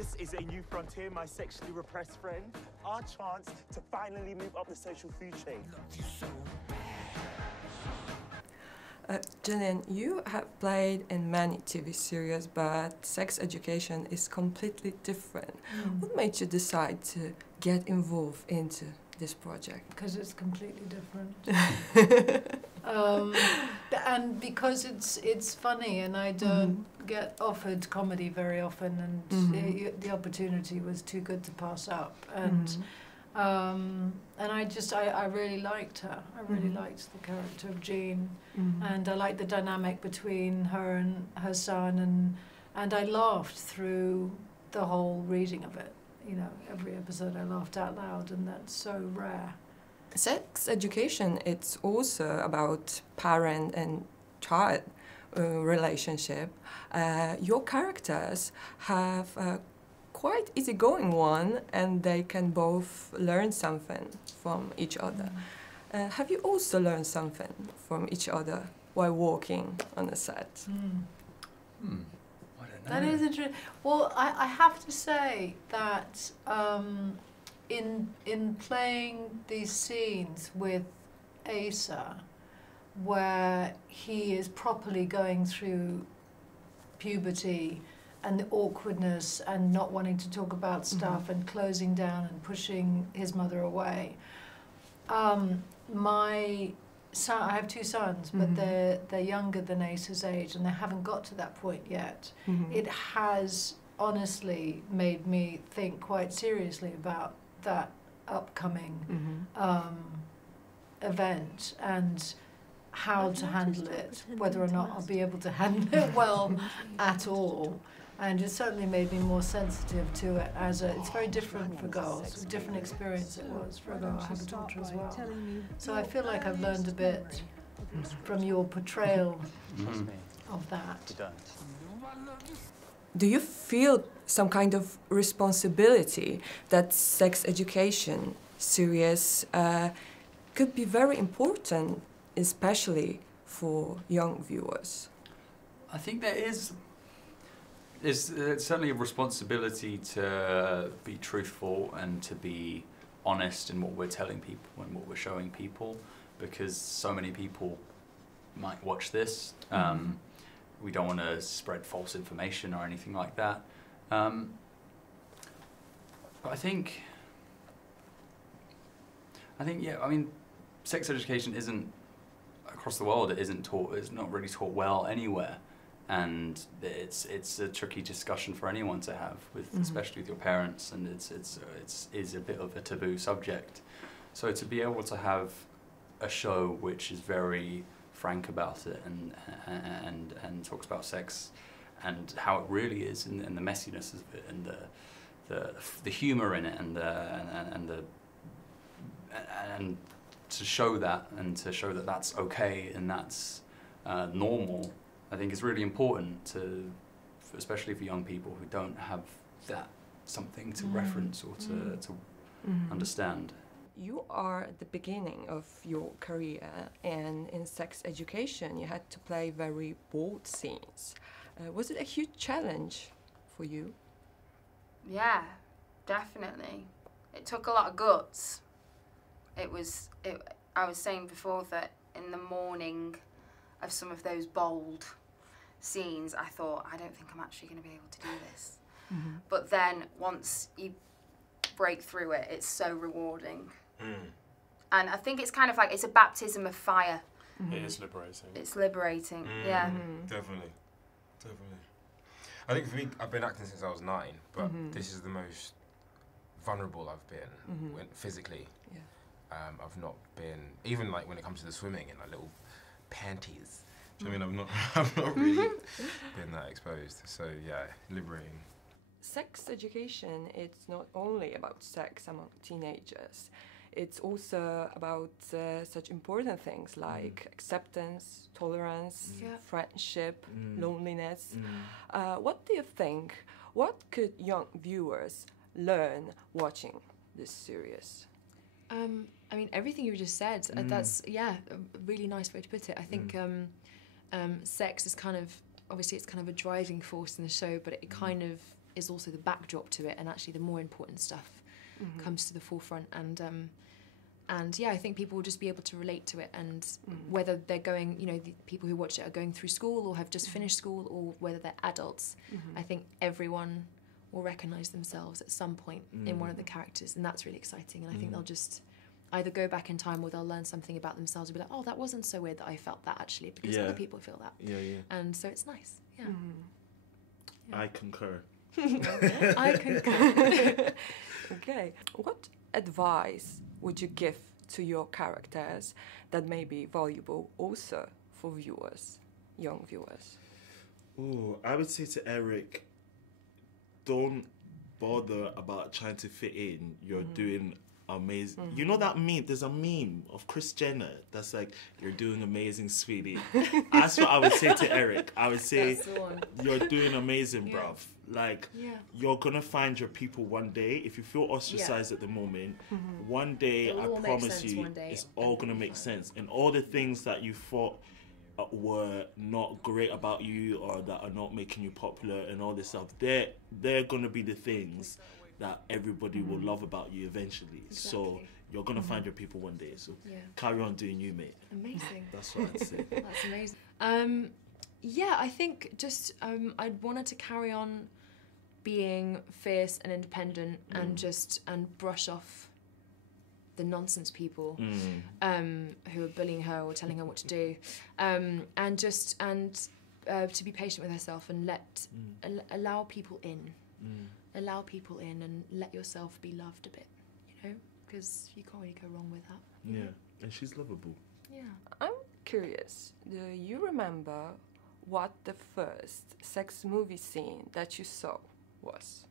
This is a new frontier, my sexually repressed friend. Our chance to finally move up the social food chain. Gillian, you have played in many TV series, but Sex Education is completely different. What made you decide to get involved into this project? Because it's completely different. And because it's funny, and I don't get offered comedy very often, and the opportunity was too good to pass up. And I really liked her. I really liked the character of Jean, and I liked the dynamic between her and her son, and I laughed through the whole reading of it. You know, every episode I laughed out loud, and that's so rare. Sex Education, it's also about parent and child relationship. Your characters have a quite easygoing one, and they can both learn something from each other. Have you also learned something from each other while walking on the set? I don't know. That is interesting. Well, I have to say that in playing these scenes with Asă, where he is properly going through puberty and the awkwardness and not wanting to talk about stuff and closing down and pushing his mother away. My son, I have two sons, but they're younger than Asă's age, and they haven't got to that point yet. It has honestly made me think quite seriously about that upcoming event and how to handle it, whether or not I'll be able to handle it well at all. And it certainly made me more sensitive to it it's very different for girls, a different experience it was for a girl. I have a daughter as well. So I feel like I've learned a bit from your portrayal of that. Do you feel some kind of responsibility that Sex Education series could be very important, especially for young viewers? I think there is. There's certainly a responsibility to be truthful and to be honest in what we're telling people and what we're showing people, because so many people might watch this. We don't want to spread false information or anything like that. But I think, yeah, I mean, sex education isn't, across the world, it isn't taught, it's not really taught well anywhere. And it's a tricky discussion for anyone to have, with especially with your parents, and it is a bit of a taboo subject. So to be able to have a show which is very frank about it and talks about sex and how it really is, and the messiness of it, and the humor in it, and to show that, and to show that that's okay and that's normal, I think is really important to, especially for young people who don't have that something to reference or to understand. You are at the beginning of your career, and in Sex Education you had to play very bold scenes. Was it a huge challenge for you? Yeah, definitely. It took a lot of guts. I was saying before that in the morning of some of those bold scenes, I thought, I don't think I'm actually going to be able to do this. But then once you break through it, it's so rewarding. And I think it's kind of like, it's a baptism of fire. It is liberating. It's liberating, yeah. Definitely. I think for me, I've been acting since I was 9, but this is the most vulnerable I've been physically. I've not been, even like when it comes to the swimming in like little panties. I mean, I've not really been that exposed. So yeah, liberating. Sex education, it's not only about sex among teenagers. It's also about such important things like acceptance, tolerance, friendship, loneliness. What do you think? What could young viewers learn watching this series? I mean, everything you just said, that's, a really nice way to put it. I think sex is kind of, obviously it's kind of a driving force in the show, but it kind of is also the backdrop to it, and actually the more important stuff comes to the forefront. And yeah, I think people will just be able to relate to it, and whether they're going, you know, the people who watch it are going through school or have just finished school, or whether they're adults, I think everyone will recognise themselves at some point in one of the characters, and that's really exciting. And I think they'll just either go back in time, or they'll learn something about themselves and be like, oh, that wasn't so weird that I felt that actually, because other people feel that. And so it's nice. Yeah. I concur. I concur. Okay. What advice would you give to your characters that may be valuable also for viewers, young viewers? Oh, I would say to Eric, don't bother about trying to fit in. You're doing amazing. You know that meme? There's a meme of Kris Jenner that's like, you're doing amazing, sweetie. That's what I would say to Eric. I would say, you're doing amazing, bruv. Like, you're gonna find your people one day. If you feel ostracized at the moment, one day, I promise you, it's all gonna make sense. And all the things that you thought were not great about you, or that are not making you popular and all this stuff, they're gonna be the things that everybody will love about you eventually. So you're gonna find your people one day. So carry on doing you, mate. Amazing. That's what I'd say. That's amazing. Yeah, I think just I'd wanted to carry on being fierce and independent, and brush off the nonsense people who are bullying her or telling her what to do, and to be patient with herself and allow people in. Allow people in and let yourself be loved a bit, you know, because you can't really go wrong with that. Yeah, and she's lovable. Yeah. I'm curious, do you remember what the first sex movie scene that you saw was?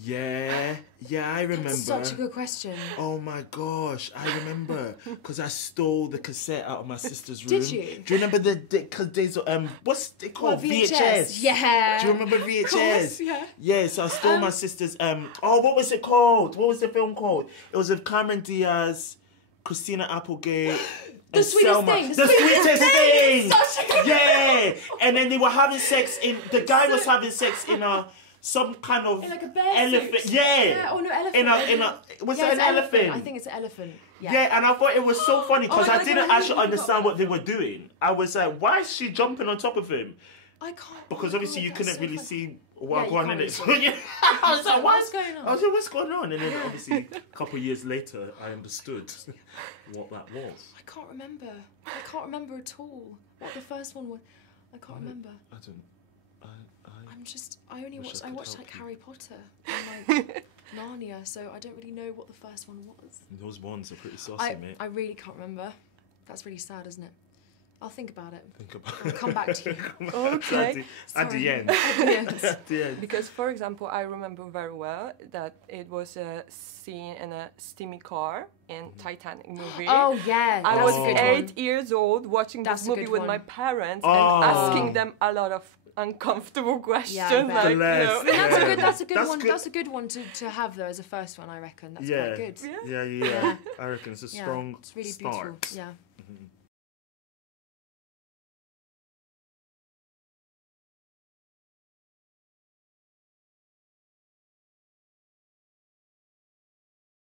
Yeah, I remember. That's such a good question. Oh my gosh, I remember, because I stole the cassette out of my sister's room. Did you? Do you remember the days of, what's it called? VHS. Yeah. Do you remember VHS? Of course, yeah. Yeah, so I stole my sister's, what was it called? What was the film called? It was with Cameron Diaz, Christina Applegate, The Sweetest Thing. The Sweetest Thing. Such a good and then they were having sex the guy was having sex in some kind of in like a bear elephant. suit. Yeah. Oh no, elephant. Was it an elephant? I think it's an elephant. Yeah. Yeah, and I thought it was so funny because I didn't actually understand what they were that. doing. I was like, why is she jumping on top of him? I can't. Because obviously you couldn't really see what you going on can't in it. really So I was like, what's going on? I was like, what's going on? And then obviously a couple of years later, I understood what that was. I can't remember. I can't remember at all what the first one was. I can't remember. I don't. I watched like Harry Potter and like Narnia, so I don't really know what the first one was. Those ones are pretty saucy, mate. I really can't remember. That's really sad, isn't it? I'll think about it. I'll come back to you. Okay. At the end. At the end. Because, for example, I remember very well that it was a scene in a steamy car in Titanic movie. Oh, yeah. I was a good 8 one. years old watching That's this a movie good with one. my parents and asking them a lot of uncomfortable questions. I bet. Like, you know. I mean, that's a good That's one. good. That's a good one to have though as a first one. I reckon that's Yeah. quite good. Yeah. I reckon it's a strong It's really start. beautiful. Yeah.